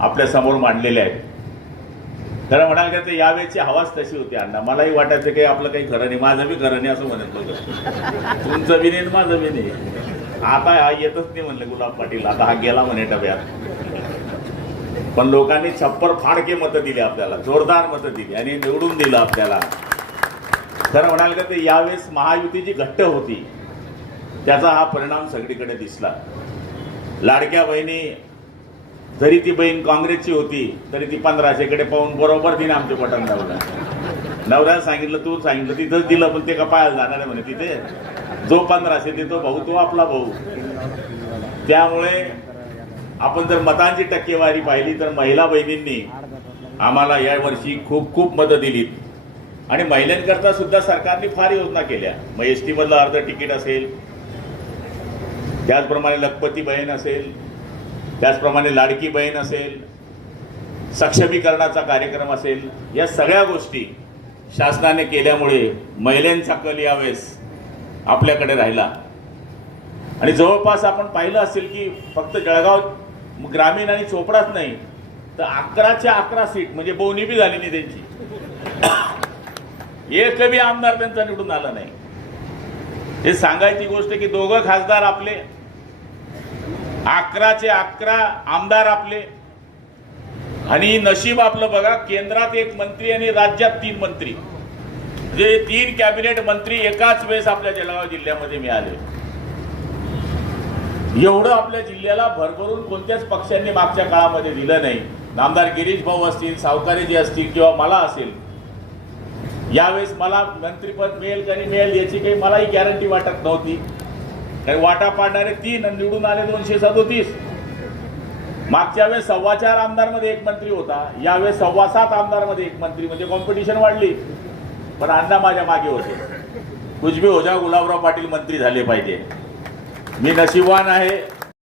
आपल्यासमोर मांडलेल्या आहेत. खरं म्हणाल का ते यावेळेची हवाच तशी होती अण्णा. मलाही वाटायचं की आपलं काही खरं नाही माझं बी खरं नाही असं म्हणत होतं. तुमचं बी नाही माझं बी नाही. आता हा येतच नाही म्हणलं गुलाब पाटील. आता हा गेला म्हणे डब्यात. पण लोकांनी छप्पर फाडके मतं दिली आपल्याला जोरदार मतं दिली आणि निवडून दिलं आपल्याला. खरं म्हणाल का ते यावेळेस महायुतीची घट्ट होती त्याचा हा परिणाम सगळीकडे दिसला. लाडक्या बहिणी जरी ती बहीण काँग्रेसची होती तरी ती पंधराशेकडे पाहून बरोबर तिने आमचे बटन लावलं नवऱ्याला सांगितलं तू सांगितलं तिथंच दिलं पण ते का पाहायला जाणार आहे म्हणे तिथे? जो पंधराशे देतो भाऊ तो आपला भाऊ. त्यामुळे आपण जर मतांची टक्केवारी पाहिली तर महिला बहिणींनी आम्हाला या वर्षी खूप खूप मदत दिली आणि महिलांकरता सुद्धा सरकारने फार योजना केल्या. मग एस टी मधलं अर्ध तिकीट असेल. त्याचप्रमाणे लखपती बहीण असेल. त्याचप्रमाणे लाडकी बहीण असेल सक्षमीकरणाचा कार्यक्रम असेल या सगळ्या गोष्टी शासनाने केल्यामुळे महिलांचा कल यावेळेस आपल्याकडे राहिला. आणि जवळपास आपण पाहिलं असेल की फक्त जळगाव ग्रामीण आणि चोपडाच नाही तर अकराच्या अकरा सीट म्हणजे बोवणी बी झाली नाही त्यांची. एक बी आमदार त्यांचा निवडून आला नाही. हे सांगायची गोष्ट की दोघं खासदार आपले अकराचे अकरा आमदार आपले. आणि नशीब आपलं बघा केंद्रात एक मंत्री आणि राज्यात तीन मंत्री. जे तीन कॅबिनेट मंत्री एकाच वेळेस आपल्या जळगाव जिल्ह्यामध्ये मिळाले. एवढं आपल्या जिल्ह्याला भरभरून कोणत्याच पक्षांनी मागच्या काळामध्ये दिलं नाही. नामदार गिरीश भाऊ असतील सावकारेजी असतील किंवा मला असेल यावेळेस मला मंत्रीपद मिळेल का नाही मिळेल याची काही मलाही गॅरंटी वाटत नव्हती. काही वाटा पाडणारे तीन आणि निवडून आले दोनशे सदोतीस. मागच्या वेळेस सव्वा चार आमदारमध्ये एक मंत्री होता. यावेळेस सव्वा सात आमदारमध्ये एक मंत्री. म्हणजे कॉम्पिटिशन वाढली. पण अण्णा माझ्या मागे होते. कुजबी होजा गुलाबराव पाटील मंत्री झाले पाहिजे. मी नशिबवान आहे.